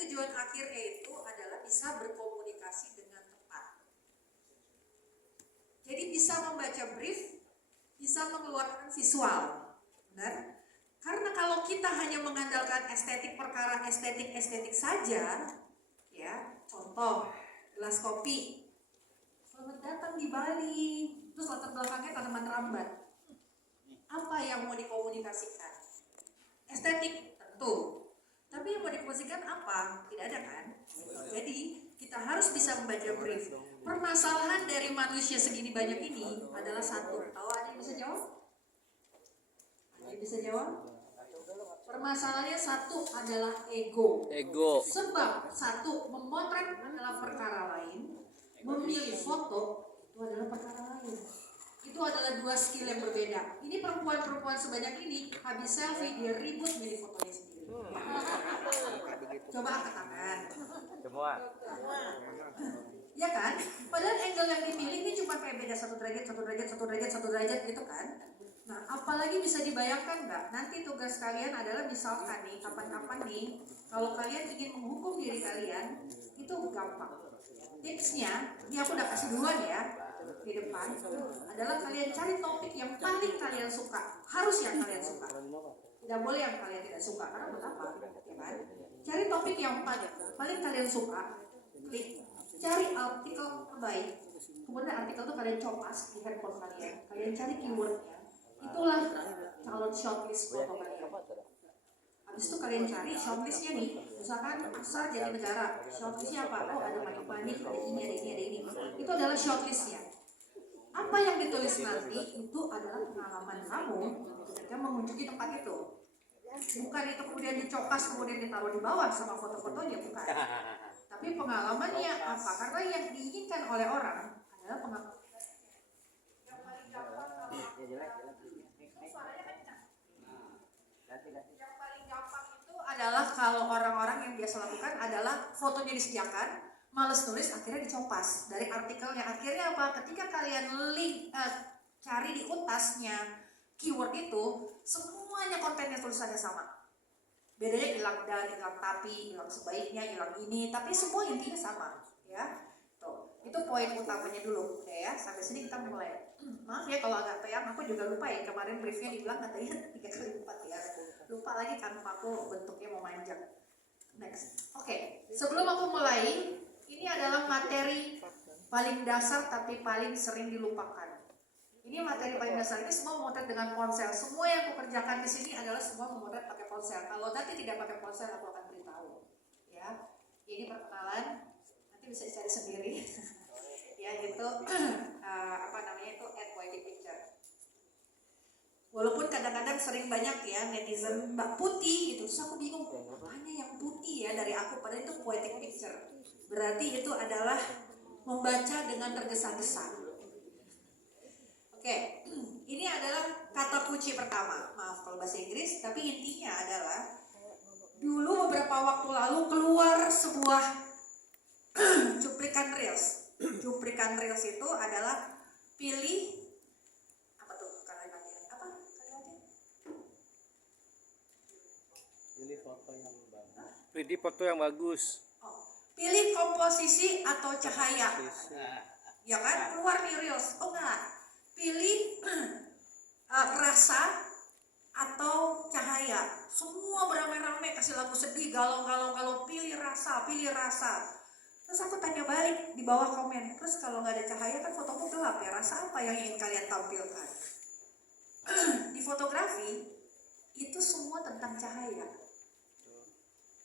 tujuan akhirnya itu adalah bisa berkomunikasi dengan tepat. Jadi bisa membaca brief, bisa mengeluarkan visual. Benar? Karena kalau kita hanya mengandalkan estetik perkara estetik saja, ya, contoh gelas kopi, selamat datang di Bali, terus latar belakangnya tanaman rambat. Apa yang mau dikomunikasikan? Estetik tentu, tapi yang mau dikomunikasikan apa? Tidak ada kan? Jadi kita harus bisa membaca brief. Permasalahan dari manusia segini banyak ini adalah satu. Tahu ada yang bisa jawab? Ada yang bisa jawab? Permasalahannya satu adalah ego. Sebab satu, memotret adalah perkara lain, memilih foto itu adalah perkara lain. Itu adalah dua skill yang berbeda. Ini perempuan-perempuan sebanyak ini habis selfie dia ribut milih fotonya sendiri. Coba angkat tangan. Semua. Ya kan? Padahal angle yang dipilih ini cuma kayak beda 1 derajat gitu kan? Nah, apalagi bisa dibayangkan nggak? Nanti tugas kalian adalah misalkan nih, kapan-kapan nih, kalau kalian ingin menghukum diri kalian, itu gampang. Tipsnya, ini aku udah kasih duluan ya, di depan, adalah kalian cari topik yang paling kalian suka. Harus yang kalian suka. Tidak boleh yang kalian tidak suka, karena buat apa? Ya kan? Cari topik yang paling kalian suka, klik, cari artikel terbaik. Kemudian artikel itu kalian copas di handphone kalian cari keywordnya. Itulah calon shortlist foto kalian. Habis itu kalian cari shortlistnya nih, misalkan Asar jadi negara, shortlistnya apa? Oh, ada manik-manik, ada ini. Itu adalah shortlistnya. Apa yang ditulis nanti itu adalah pengalaman kamu ketika mengunjungi tempat itu. Bukan itu kemudian dicopas kemudian ditaruh di bawah sama foto-fotonya, bukan. Tapi pengalamannya apa? Karena yang diinginkan oleh orang adalah pengalaman. Yang paling gampang yang paling gampang itu adalah kalau orang-orang yang biasa lakukan adalah fotonya disediakan, males nulis, akhirnya dicopas dari artikelnya. Akhirnya apa? Ketika kalian cari di utasnya keyword itu, semuanya kontennya tulisannya sama. Bedanya hilang dan, hilang tapi, hilang sebaiknya, hilang ini, tapi semua intinya sama, ya. Tuh, itu poin utamanya dulu, oke ya. Sampai sini kita mulai. Maaf ya kalau agak peyang, aku juga lupa ya kemarin briefnya dibilang katanya 3 kali 4 ya. Lupa lagi kan aku bentuknya mau manjang. Next, oke. Sebelum aku mulai, ini adalah materi paling dasar tapi paling sering dilupakan. Ini materi paling dasar, ini semua memotret dengan ponsel. Semua yang aku kerjakan di sini adalah semua memotret pakai ponsel. Kalau nanti tidak pakai ponsel, aku akan beritahu. Ya, ini perkenalan. Nanti bisa dicari sendiri. Ya, itu itu add poetic picture. Walaupun kadang-kadang sering banyak ya netizen Mbak Putih gitu, terus aku bingung apanya yang putih ya dari aku, padahal itu poetic picture. Berarti itu adalah membaca dengan tergesa-gesa. Oke, ini adalah kata kunci pertama. Maaf kalau bahasa Inggris, tapi intinya adalah dulu beberapa waktu lalu keluar sebuah cuplikan reels. Cuplikan reels itu adalah pilih apa tuh kalimatnya? Apa kalimatnya? Pilih foto yang bagus. Pilih foto yang bagus. Oh, pilih komposisi atau cahaya. Ya kan? Keluar nih reels. Oh enggak. Pilih rasa atau cahaya. Semua beramai-ramai kasih lagu sedih, galau-galau, pilih rasa. Terus aku tanya balik di bawah komen, terus kalau nggak ada cahaya kan fotomu gelap ya, rasa apa yang ingin kalian tampilkan? Di fotografi itu semua tentang cahaya.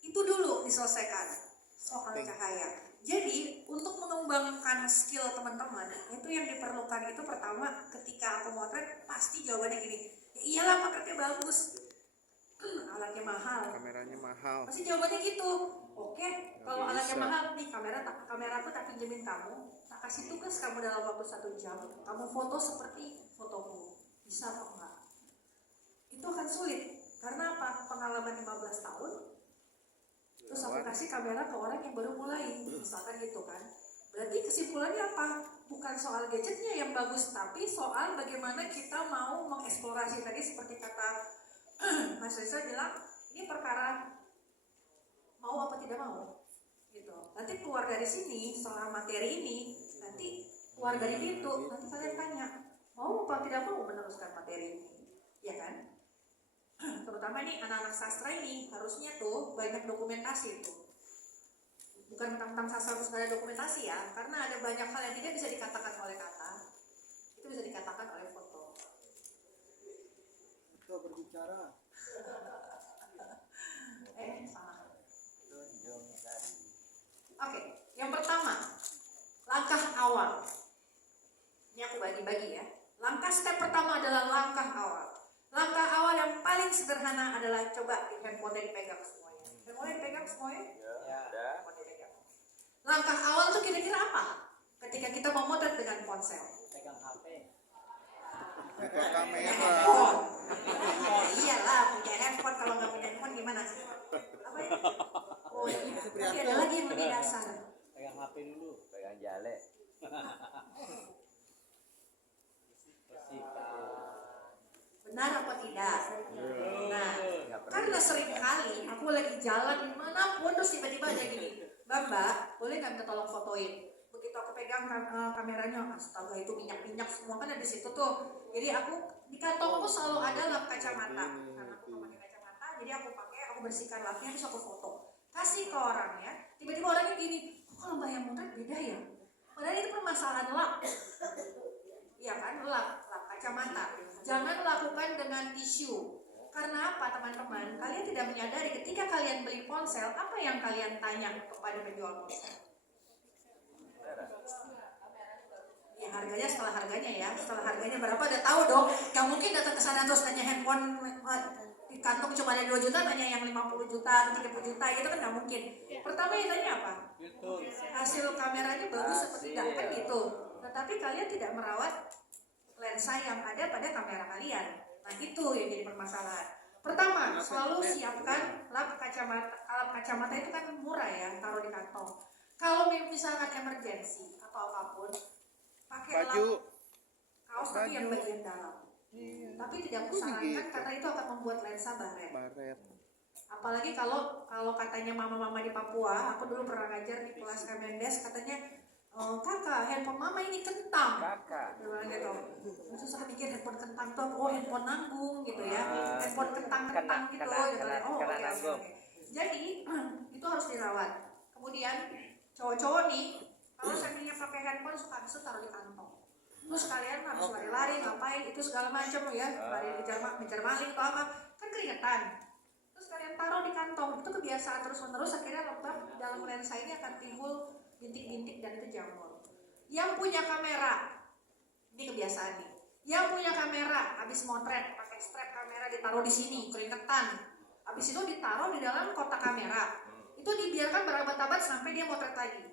Itu dulu diselesaikan soal cahaya. Jadi untuk mengembangkan skill teman-teman itu yang diperlukan itu pertama ketika aku motret pasti jawabannya gini, ya iyalah potretnya bagus, alatnya mahal, Kameranya mahal. pasti jawabannya gitu. Oke, kalau alatnya mahal nih kamera aku tak pinjemin kamu, tak kasih tugas kamu dalam waktu 1 jam, kamu foto seperti fotomu, bisa apa enggak? Itu akan sulit karena apa? Pengalaman 15 tahun. Terus aku kasih kamera ke orang yang baru mulai, misalkan gitu kan. Berarti kesimpulannya apa? Bukan soal gadgetnya yang bagus, tapi soal bagaimana kita mau mengeksplorasi tadi seperti kata Mas Reza bilang, ini perkara mau apa tidak mau gitu. Nanti keluar dari sini setelah materi ini, nanti keluar dari pintu, nanti kalian tanya mau apa tidak mau meneruskan materi ini, ya kan? Terutama nih anak-anak sastra ini harusnya tuh banyak dokumentasi tuh. Bukan tentang sastra harus ada dokumentasi ya, karena ada banyak hal yang tidak bisa dikatakan oleh kata, itu bisa dikatakan oleh foto. Itu berbicara. Salah. Oke, yang pertama, langkah awal. Ini aku bagi-bagi ya. Langkah step pertama adalah langkah awal. Langkah awal yang paling sederhana adalah coba handphone dipegang semuanya. Handphone dipegang semuanya? Ya. Langkah awal itu kira-kira apa? Ketika kita memotret dengan ponsel. Pegang HP. Buka Punya kamera. handphone. Iyalah, punya handphone. Kalau nggak punya handphone gimana? Apa ya? Oh iya, tapi ada lagi yang lebih dasar. Pegang HP dulu. Pegang jale. Benar apa tidak? Nah, karena sering kali aku lagi jalan dimanapun terus tiba-tiba ada gini, Mbak, boleh nggak minta tolong fotoin? Begitu aku pegang kameranya, astaga itu minyak-minyak semua kan ada di situ tuh. Jadi aku di kantongku selalu ada lap kacamata, karena aku nggak pakai kacamata, jadi aku bersihkan lapnya terus aku foto, kasih ke orangnya. Tiba-tiba orangnya gini, kok kalau Mbak yang motret beda ya? Padahal itu permasalahan lap, iya kan, lap kacamata. Jangan lakukan dengan tisu. Karena apa teman-teman? Kalian tidak menyadari ketika kalian beli ponsel, apa yang kalian tanya kepada penjual ponsel? Ya harganya setelah harganya ya. Setelah harganya berapa udah tahu dong. Gak mungkin datang ke sana terus nanya handphone di kantong cuma ada 2 juta, nanya yang 50 juta, 30 juta gitu kan gak mungkin. Pertama yang tanya apa? Hasil kameranya bagus atau tidak kan gitu. Tetapi kalian tidak merawat lensa yang ada pada kamera kalian. Nah itu yang jadi permasalahan. Pertama, selalu siapkan lap kacamata. Lap kacamata itu kan murah ya, taruh di kantong. Kalau misalkan emergency atau apapun, pakai lap kaos tapi yang bagian dalam. Tapi tidak kusarankan karena itu akan membuat lensa baret. Apalagi kalau katanya mama-mama di Papua, aku dulu pernah ngajar di kelas Kemendes, katanya kakak, handphone mama ini kentang. Kakak. Gitu. Susah mikir handphone kentang tuh, oh handphone nanggung gitu ya, handphone kentang gitu. Oke. Jadi itu harus dirawat. Kemudian cowok-cowok nih, kalau seandainya pakai handphone suka bisa taruh di kantong. Terus kalian habis lari-lari ngapain itu segala macam ya, lari ngejar maling atau apa, kan keringetan. Terus kalian taruh di kantong, itu kebiasaan terus-menerus akhirnya lembab dalam lensa ini akan timbul bintik-bintik dan itu jamur. Yang punya kamera, ini kebiasaan nih. Yang punya kamera, habis motret pakai strap kamera ditaruh di sini, keringetan. Habis itu ditaruh di dalam kotak kamera. Itu dibiarkan berabad-abad sampai dia motret lagi.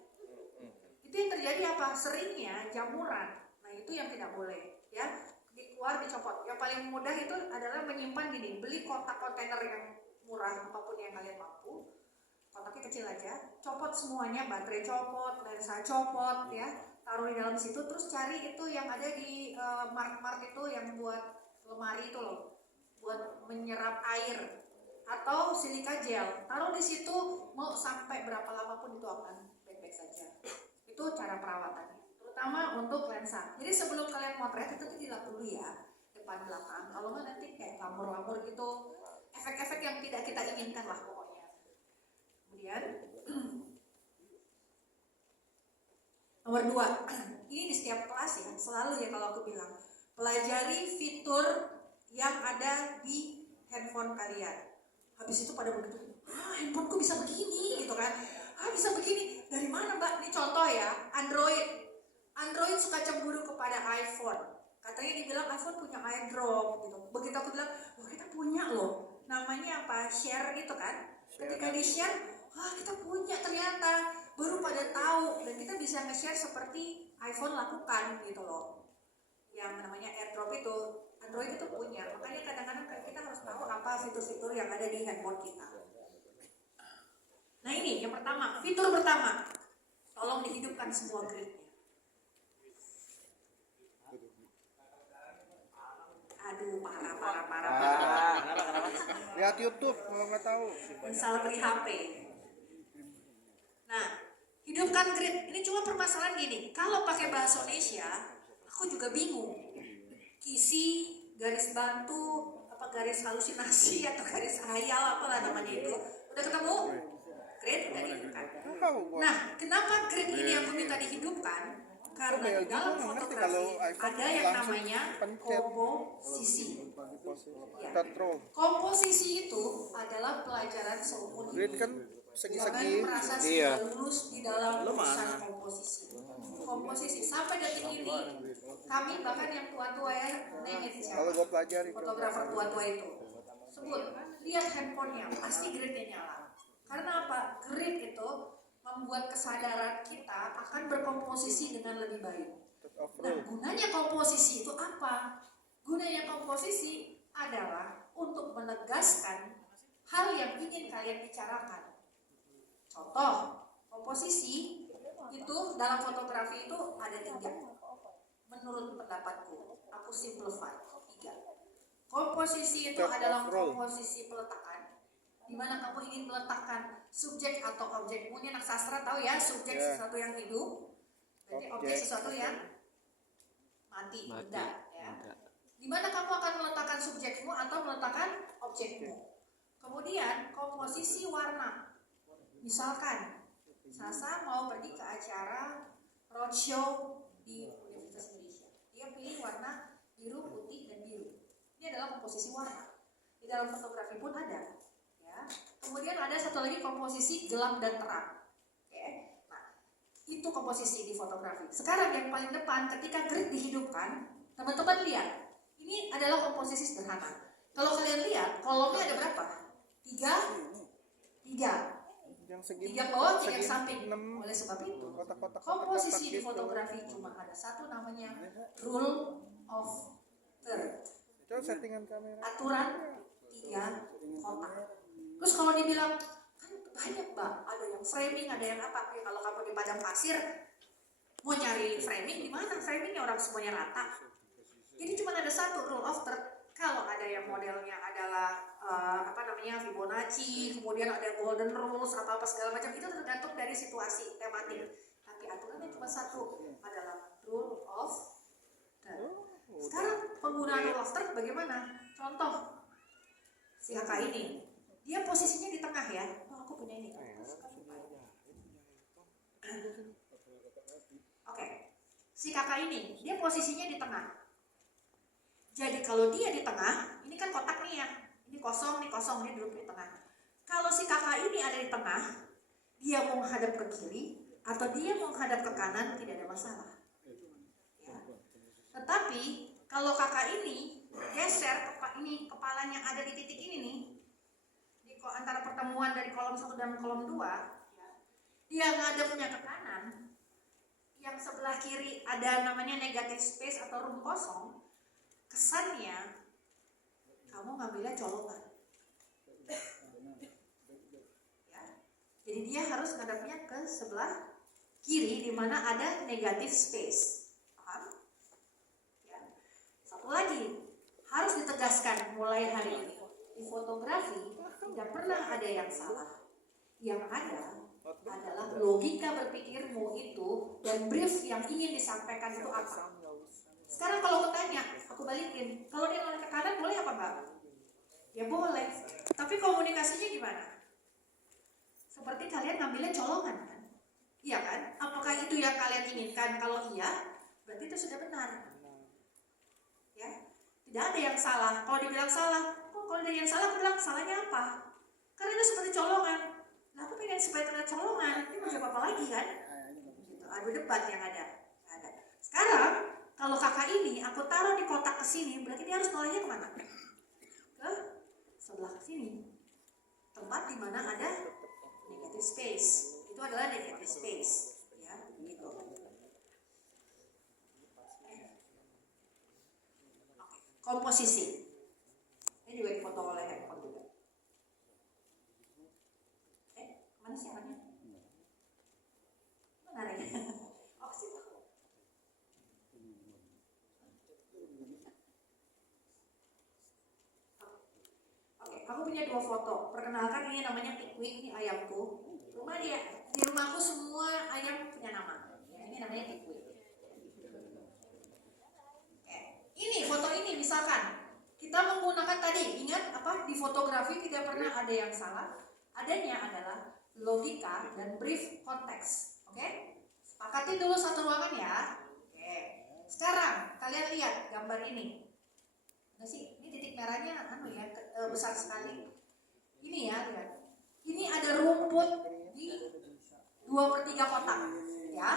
Itu yang terjadi apa? Seringnya jamuran. Nah itu yang tidak boleh, ya. Dikeluar, dicopot. Yang paling mudah itu adalah menyimpan gini, beli kotak kontainer yang murah apapun yang kalian mampu. Kotaknya kecil aja, copot semuanya, baterai copot, lensa copot ya, taruh di dalam situ, terus cari itu yang ada di mart-mart itu yang buat lemari itu loh, buat menyerap air atau silika gel, taruh di situ, mau sampai berapa lama pun itu akan baik-baik saja. Itu cara perawatannya, terutama untuk lensa. Jadi sebelum kalian motret itu dilap dulu ya, depan belakang, kalau nggak nanti kayak lamur-lamur gitu, efek-efek yang tidak kita inginkan lah pokoknya. Kemudian nomor 2, ini di setiap kelas ya, selalu ya kalau aku bilang, pelajari fitur yang ada di handphone kalian. Habis itu pada begitu, handphoneku bisa begini gitu kan, bisa begini, dari mana mbak? Ini contoh ya, Android suka cemburu kepada iPhone. Katanya dibilang iPhone punya airdrop gitu. Begitu aku bilang, wah kita punya loh, namanya apa, share gitu kan. Ketika di share, kita punya ternyata, baru pada tahu, dan kita bisa nge-share seperti iPhone lakukan gitu loh. Yang namanya AirDrop itu, Android itu punya, makanya kadang-kadang kita harus tahu apa fitur-fitur yang ada di handphone kita. Nah ini yang pertama, fitur pertama, tolong dihidupkan semua gridnya. Aduh, parah. Lihat YouTube kalau nggak tahu. Misal beli HP. Nah, hidupkan grid. Ini cuma permasalahan gini. Kalau pakai bahasa Indonesia, aku juga bingung. Kisi, garis bantu, apa garis halusinasi atau garis hayal apalah namanya itu. Udah ketemu? Grid udah dihidupkan. Nah, kenapa grid ini aku minta dihidupkan? Karena di dalam fotografi ada yang namanya komposisi. Ya. Komposisi itu adalah pelajaran seumur Grid hidup. kan Jangan segi-segi. merasa Iya. sudah lulus di dalam urusan komposisi. Komposisi sampai detik ini kami bahkan yang tua-tua ya, nenek Kalau siapa? gua pelajari Fotografer tua-tua itu sebut, lihat handphonenya pasti gridnya nyala. Karena apa? Grid itu membuat kesadaran kita akan berkomposisi dengan lebih baik. Nah, gunanya komposisi itu apa? Gunanya komposisi adalah untuk menegaskan hal yang ingin kalian bicarakan. Contoh, komposisi itu dalam fotografi itu ada 3. Menurut pendapatku, aku simplify 3. Komposisi itu adalah komposisi peletakan, di mana kamu ingin meletakkan subjek atau objekmu. Ini anak sastra tahu ya, subjek sesuatu yang hidup, berarti objek sesuatu yang mati, benda ya. Di mana kamu akan meletakkan subjekmu atau meletakkan objekmu. Kemudian komposisi warna. Misalkan Sasa mau pergi ke acara roadshow di Universitas Indonesia. Dia pilih warna biru, putih, dan biru. Ini adalah komposisi warna. Di dalam fotografi pun ada. Ya. Kemudian ada satu lagi komposisi gelap dan terang. Oke. Nah, itu komposisi di fotografi. Sekarang yang paling depan ketika grid dihidupkan, teman-teman lihat. Ini adalah komposisi sederhana. Kalau kalian lihat, kolomnya ada berapa? 3. yang segi 3 bawah, 3 segi samping. 6 Oleh sebab itu, kotak-kotak komposisi di gitu. fotografi cuma ada satu namanya rule of third. Itu settingan kamera. Aturan 3 kotak. Terus kalau dibilang kan banyak mbak, ada yang framing, ada yang apa? Kalau kamu di padang pasir mau nyari framing di mana? Framingnya orang semuanya rata. Jadi cuma ada satu rule of third. Kalau ada yang modelnya adalah Fibonacci, kemudian ada golden rules atau apa segala macam, itu tergantung dari situasi tematik. Tapi aturannya cuma satu, adalah rule of third. Sekarang penggunaan rule of third bagaimana? Contoh, si kakak ini, dia posisinya di tengah ya. Oh, aku punya ini. Oke, si kakak ini, dia posisinya di tengah. Jadi kalau dia di tengah, ini kan kotak nih ya, ini kosong, dia duduk di tengah. Kalau si kakak ini ada di tengah, dia mau menghadap ke kiri atau dia mau menghadap ke kanan tidak ada masalah. Ya. Tetapi kalau kakak ini geser kepalanya ada di titik ini nih, di antara pertemuan dari kolom 1 dan kolom 2, dia ngadepnya ke kanan, yang sebelah kiri ada namanya negative space atau room kosong. Kesannya kamu ngambilnya colongan ya. Jadi dia harus ngadapnya ke sebelah kiri di mana ada negative space. Paham? Ya. Satu lagi harus ditegaskan mulai hari ini, di fotografi tidak pernah ada yang salah. Yang ada adalah logika berpikirmu itu dan brief yang ingin disampaikan itu apa. Sekarang kalau aku tanya, aku balikin, kalau dia noleh ke kanan boleh apa enggak? Ya boleh, tapi komunikasinya gimana? Seperti kalian ngambilnya colongan kan? Iya kan? Apakah itu yang kalian inginkan? Kalau iya, berarti itu sudah benar. Ya, tidak ada yang salah. Kalau dibilang salah, kalau ada yang salah, aku bilang salahnya apa? Karena itu seperti colongan. Nah, aku pengen supaya terlihat colongan, ini mau jawab apa lagi kan? Gitu, adu debat yang ada. Sekarang kalau kakak ini aku taruh di kotak ke sini, berarti dia harus nolehnya kemana? Ke sebelah sini. Tempat di mana ada negative space. Itu adalah negative space, ya, gitu. Komposisi. Ini juga difoto oleh handphone juga. Mana sih namanya? Mana ya? Oh sih. Oke, aku punya punya 2 foto. Perkenalkan, ini namanya Pickwick, ini ayamku. Di rumahku semua ayam punya nama. Ya, ini namanya Pickwick. Oke. Ini foto ini misalkan kita menggunakan tadi, ingat apa, di fotografi tidak pernah ada yang salah. Adanya adalah logika dan brief konteks. Oke? Sepakati dulu satu ruangan ya. Oke. Sekarang kalian lihat gambar ini. Nah sih, ini titik merahnya besar sekali. Ini ya, lihat. Ini ada rumput di 2/3 kotak, ya.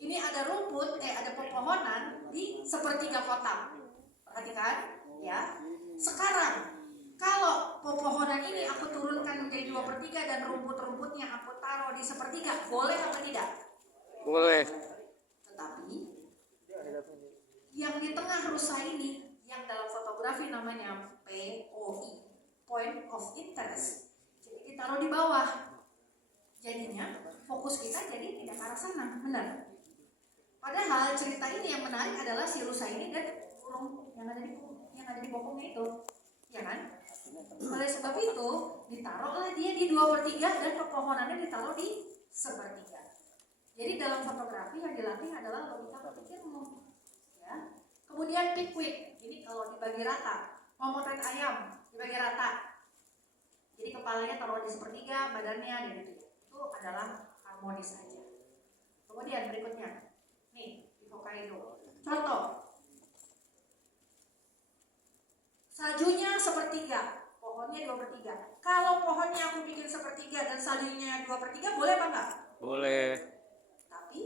Ini ada ada pepohonan di 1/3 kotak. Perhatikan, ya. Sekarang, kalau pepohonan ini aku turunkan menjadi 2/3 dan rumput-rumputnya aku taruh di 1/3, boleh atau tidak? Boleh. Tetapi yang di tengah rusa ini, yang dalam fotografi namanya POI, point of interest, jadi ditaruh di bawah. Jadinya fokus kita jadi tidak ke arah sana, benar? Padahal cerita ini yang menarik adalah si rusa ini dan burung yang ada di bokongnya itu, ya kan? Oleh sebab itu ditaruhlah dia di 2/3 dan pepohonannya ditaruh di 1/3. Jadi dalam fotografi yang dilatih adalah logika berpikirmu, ya. Kemudian Pickwick, ini kalau dibagi rata, mau motret ayam dibagi rata. Jadi kepalanya taruh di 1/3, badannya dan itu adalah harmonis saja. Kemudian berikutnya, nih di Hokkaido. Contoh, saljunya 1/3, pohonnya 2/3. Kalau pohonnya aku bikin 1/3 dan saljunya 2/3, boleh apa enggak? Boleh. Tapi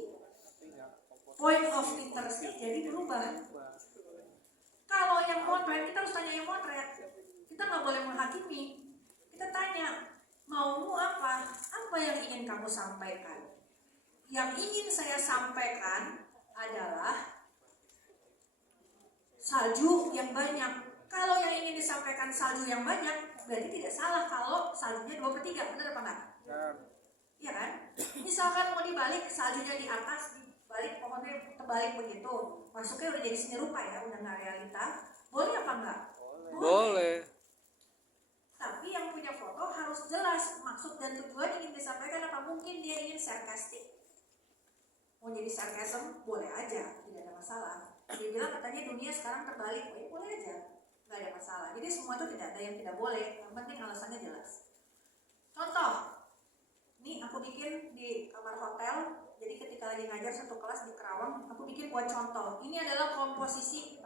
point of interest-nya jadi berubah. Kalau yang motret, kita harus tanya yang motret. Kita nggak boleh menghakimi. Kita tanya, maumu apa? Apa yang ingin kamu sampaikan? Yang ingin saya sampaikan adalah salju yang banyak. Kalau yang ingin disampaikan salju yang banyak, berarti tidak salah kalau saljunya 2/3, benar apa enggak? Iya kan? Misalkan mau dibalik, saljunya di atas, dibalik pohonnya terbalik begitu, masuknya udah jadi seni rupa ya, udah nggak realita. Boleh apa enggak? Boleh. Tapi yang punya foto harus jelas maksud dan tujuan ingin disampaikan apa. Mungkin dia ingin sarkastik, mau jadi sarkasm, boleh aja, tidak ada masalah. Dia bilang katanya dunia sekarang terbalik, ya boleh aja, nggak ada masalah. Jadi semua itu tidak ada yang tidak boleh, yang penting alasannya jelas. Contoh, ini aku bikin di kamar hotel. Jadi ketika lagi ngajar satu kelas di Kerawang, aku bikin buat contoh. Ini adalah komposisi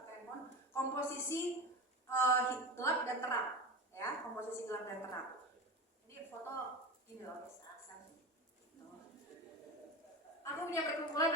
gelap dan terang, ya, komposisi gelap dan terang. Ini foto ini loh, aku punya perkumpulan